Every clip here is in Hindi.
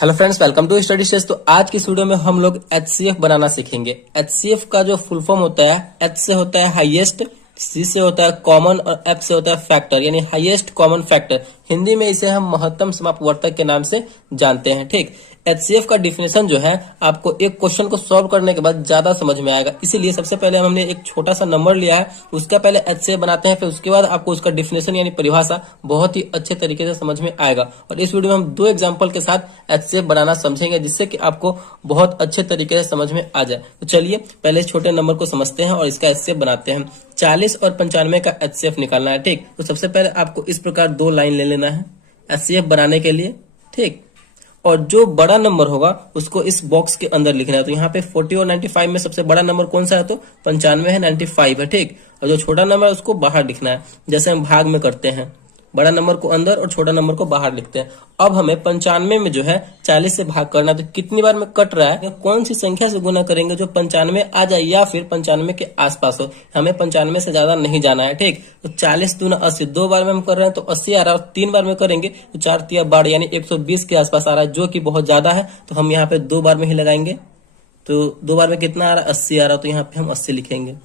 Hello friends, welcome to Study Stage. तो आज की इस वीडियो में हम लोग एचसीएफ बनाना सीखेंगे। एचसीएफ का जो फुल फॉर्म होता है, एच से होता है हाईएस्ट, सी से होता है कॉमन और एफ से होता है फैक्टर, यानी हाईएस्ट कॉमन फैक्टर। हिंदी में इसे हम महत्तम समापवर्तक के नाम से जानते हैं। ठीक, एचसीएफ का डिफिनेशन जो है आपको एक क्वेश्चन को सॉल्व करने के बाद ज्यादा समझ में आएगा। इसीलिए सबसे पहले हमने एक छोटा सा नंबर लिया है, उसका पहले एचसीएफ बनाते हैं, फिर उसके बाद आपको उसका डिफिनेशन यानी परिभाषा बहुत ही अच्छे तरीके से समझ में आएगा। और इस वीडियो में हम दो एग्जाम्पल के साथ एचसीएफ बनाना समझेंगे, जिससे कि आपको बहुत अच्छे तरीके से समझ में आ जाए। तो चलिए पहले छोटे नंबर को समझते हैं और इसका एचसीएफ बनाते हैं। 40 और 95 का एचसीएफ निकालना है। ठीक, तो सबसे पहले आपको इस प्रकार दो लाइन ले लेना है एचसीएफ बनाने के लिए। ठीक, और जो बड़ा नंबर होगा उसको इस बॉक्स के अंदर लिखना है। तो यहाँ पे 40 और 95 में सबसे बड़ा नंबर कौन सा है? तो 95 है, 95 है। ठीक, और जो छोटा नंबर है उसको बाहर लिखना है, जैसे हम भाग में करते हैं, बड़ा नंबर को अंदर और छोटा नंबर को बाहर लिखते हैं। अब हमें 95 में जो है 40 से भाग करना, तो कितनी बार में कट रहा है, कौन सी संख्या से गुना करेंगे जो 95 आ जाए या फिर 95 के आसपास हो। हमें 95 से ज्यादा नहीं जाना है। ठीक, तो 40 दूना 80, दो बार में हम कर रहे हैं तो 80 आ रहा है, और तीन बार में करेंगे तो 4 तिया 12 यानी 120 के आसपास आ रहा है, जो कि बहुत ज्यादा है। तो हम यहाँ पे दो बार में ही लगाएंगे। तो दो बार में कितना आ रहा है? 80 आ रहा है, तो यहाँ पे हम 80 लिखेंगे।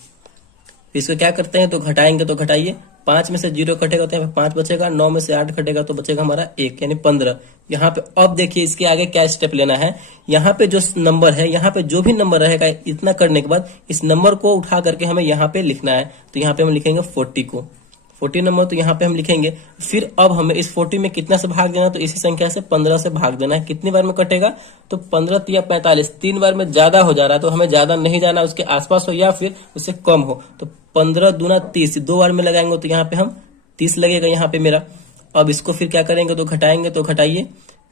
इसको क्या करते हैं, तो घटाएंगे, तो घटाइए, 5 में से 0 कटेगा तो यहाँ पे 5 बचेगा, 9 में से 8 कटेगा तो बचेगा हमारा 1 यानी 15। यहाँ पे अब देखिए इसके आगे क्या स्टेप लेना है। यहाँ पे जो नंबर है, यहाँ पे जो भी नंबर रहेगा, इतना करने के बाद इस नंबर को उठा करके हमें यहाँ पे लिखना है। तो यहाँ पे हम लिखेंगे 40 को, 40 नंबर, तो यहाँ पे हम लिखेंगे। फिर अब हमें इस 40 में कितना से भाग देना, तो इसी संख्या से 15 से भाग देना है। कितनी बार में कटेगा? तो 15 तिया 45, तीन बार में ज्यादा हो जा रहा है, तो हमें ज्यादा नहीं जाना, उसके आसपास हो या फिर उससे कम हो। तो 15 दूना 30, दो बार में लगाएंगे तो यहाँ पे हम 30 लगेगा यहाँ पे मेरा। अब इसको फिर क्या करेंगे, तो घटाएंगे, तो घटाइए,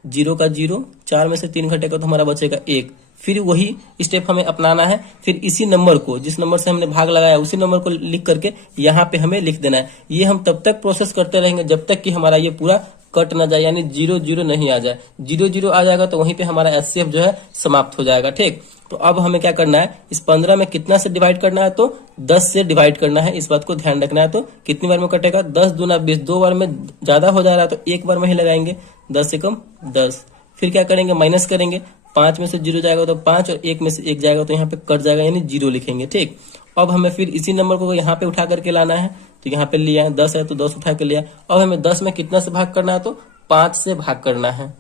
0 का 0, 4 में से 3 घटेगा तो हमारा बचेगा 1। फिर वही स्टेप हमें अपनाना है। फिर इसी नंबर को, जिस नंबर से हमने भाग लगाया, उसी नंबर को लिख करके यहाँ पे हमें लिख देना है। ये हम तब तक प्रोसेस करते रहेंगे जब तक कि हमारा ये पूरा कट ना जाए, यानी 0 नहीं आ जाए। 0 आ जाएगा तो वहीं पे हमारा एचसीएफ जो है समाप्त हो जाएगा। ठीक, तो अब हमें क्या करना है, इस 15 में कितना से डिवाइड करना है, तो 10 से डिवाइड करना है। इस बात को ध्यान रखना है। तो कितनी बार में कटेगा? 10 दूना 20, दो बार में ज्यादा हो जा रहा है तो एक बार में ही लगाएंगे, 10 से कम 10। फिर क्या करेंगे, माइनस करेंगे, 5 में से 0 जाएगा तो 5, और 1 में से 1 जाएगा तो यहाँ पे कट जाएगा, यानी 0 लिखेंगे। ठीक, अब हमें फिर इसी नंबर को यहाँ पे उठा करके लाना है। तो यहाँ पे लिया है 10 है तो 10 उठा के लिया। अब हमें 10 में कितना से भाग करना है, तो 5 से भाग करना है।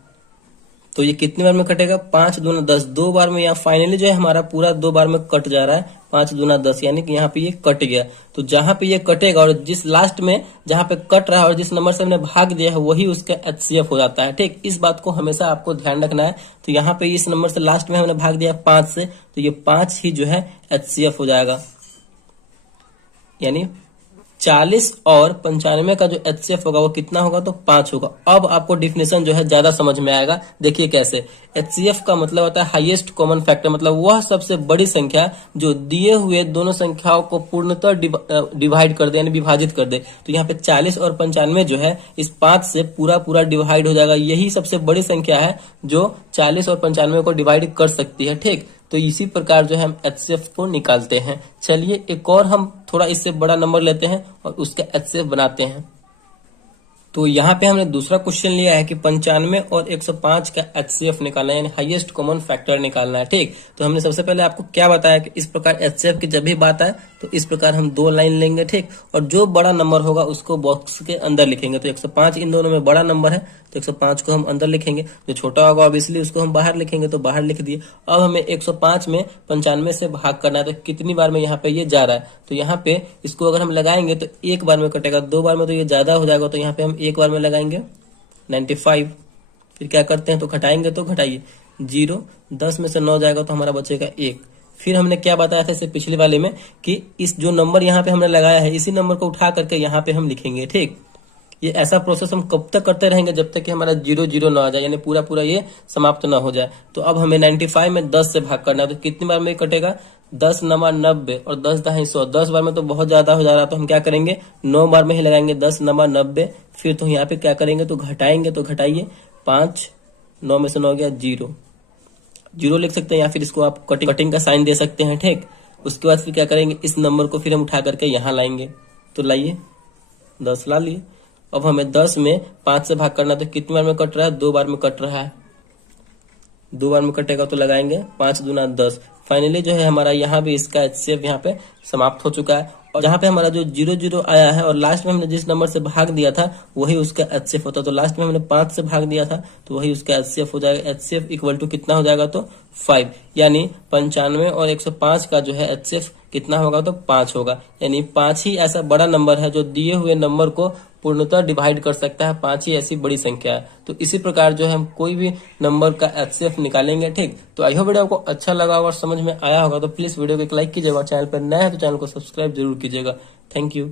तो ये कितनी बार में कटेगा? 5 दूना 10, दो बार में। यहाँ फाइनली जो है हमारा पूरा दो बार में कट जा रहा है, 5 दूना 10, यानी कि यहाँ पे ये कट गया। तो जहां पे ये कटेगा और जिस लास्ट में जहां पे कट रहा है और जिस नंबर से हमने भाग दिया है, वही उसका एचसीएफ हो जाता है। ठीक, इस बात को हमेशा आपको ध्यान रखना है। तो यहाँ पे इस नंबर से लास्ट में हमने भाग दिया 5 से, तो ये 5 ही जो है एचसीएफ हो जाएगा। यानी 40 और 95 का जो एचसीएफ होगा वो कितना होगा, तो 5 होगा। अब आपको डिफिनेशन जो है ज्यादा समझ में आएगा। देखिए कैसे, एचसीएफ का मतलब होता है हाईएस्ट कॉमन फैक्टर, मतलब वह सबसे बड़ी संख्या जो दिए हुए दोनों संख्याओं को पूर्णतः डिवाइड कर दे, यानी विभाजित कर दे। तो यहाँ पे 40 और 95 जो है इस 5 से पूरा पूरा डिवाइड हो जाएगा। यही सबसे बड़ी संख्या है जो 40 और 95 को डिवाइड कर सकती है। ठीक, तो इसी प्रकार जो है हम एचसीएफ को निकालते हैं। चलिए एक और हम थोड़ा इससे बड़ा नंबर लेते हैं और उसका एचसीएफ बनाते हैं। तो यहाँ पे हमने दूसरा क्वेश्चन लिया है कि 95 और 105 का एचसीएफ निकालना है, यानी हाईएस्ट कॉमन फैक्टर निकालना है। ठीक, तो हमने सबसे पहले आपको क्या बताया कि इस प्रकार एचसीएफ की जब भी बात आए तो इस प्रकार हम दो लाइन लेंगे। ठीक, और जो बड़ा नंबर होगा उसको बॉक्स के अंदर लिखेंगे। तो 105 इन दोनों में बड़ा नंबर है, तो 105 को हम अंदर लिखेंगे। जो छोटा होगा ऑब्वियसली उसको हम बाहर लिखेंगे, तो बाहर लिख दिए। अब हमें 105 में 95 से भाग करना है, तो कितनी बार में यहाँ पे ये जा रहा है, तो यहाँ पे इसको अगर हम लगाएंगे तो एक बार में कटेगा, दो बार में तो ये ज्यादा हो जाएगा, तो यहाँ पे हम एक बार में लगाएंगे 95। फिर क्या करते हैं, तो घटाएंगे, तो घटाइए, 0, 10 में से 9 जाएगा तो हमारा बचेगा 1। फिर हमने क्या बताया था इससे पिछले वाले में कि इस जो नंबर यहाँ पे हमने लगाया है, इसी नंबर को उठा करके यहाँ पे हम लिखेंगे। ठीक, ये ऐसा प्रोसेस हम कब तक करते रहेंगे, जब तक कि हमारा 0 ना आ जाए, यानी पूरा पूरा ये समाप्त ना हो जाए। तो अब हमें 95 में 10 से भाग करना है, तो कितनी बार में कटेगा? 10 नमा 90 और 10 दहाई 100, 10 बार में तो बहुत ज्यादा हो जा रहा है, तो हम क्या करेंगे, 9 बार में ही लगाएंगे, 10 नमा 90। फिर तो यहाँ पे क्या करेंगे, तो घटाएंगे, तो घटाइए, 5, 9 में से 9 गया 0 लिख सकते हैं, या फिर इसको आप कटिंग का साइन दे सकते हैं। ठीक, उसके बाद फिर क्या करेंगे, इस नंबर को फिर हम उठा करके यहाँ लाएंगे। तो लाइए, 10 ला लिए। अब हमें 10 में 5 से भाग करना, तो कितनी बार में कट रहा है, दो बार में कट रहा है। 2 बार में कटेगा तो लगाएंगे 5 दूना 10। फाइनली जो है हमारा यहाँ भी इसका एचसीएफ यहाँ पे समाप्त हो चुका है। और जहाँ पे हमारा जो 0 0 आया है और लास्ट में हमने जिस नंबर से भाग दिया था वही उसका एचसीएफ होता। तो लास्ट में हमने 5 से भाग दिया था तो वही उसका एचसीएफ हो जाएगा। एचसीएफ इक्वल टू कितना हो जाएगा तो 5, यानी 95 और 105 का जो है एचसीएफ कितना होगा तो 5 होगा। यानी 5 ही ऐसा बड़ा नंबर है जो दिए हुए नंबर को पूर्णतः डिवाइड कर सकता है। 5 ही ऐसी बड़ी संख्या है। तो इसी प्रकार जो है हम कोई भी नंबर का एचसीएफ निकालेंगे। ठीक, तो आई होप वीडियो आपको अच्छा लगा और समझ में आया होगा। तो प्लीज वीडियो को एक लाइक कीजिएगा, चैनल पर नया है तो चैनल को सब्सक्राइब जरूर कीजिएगा। Thank you.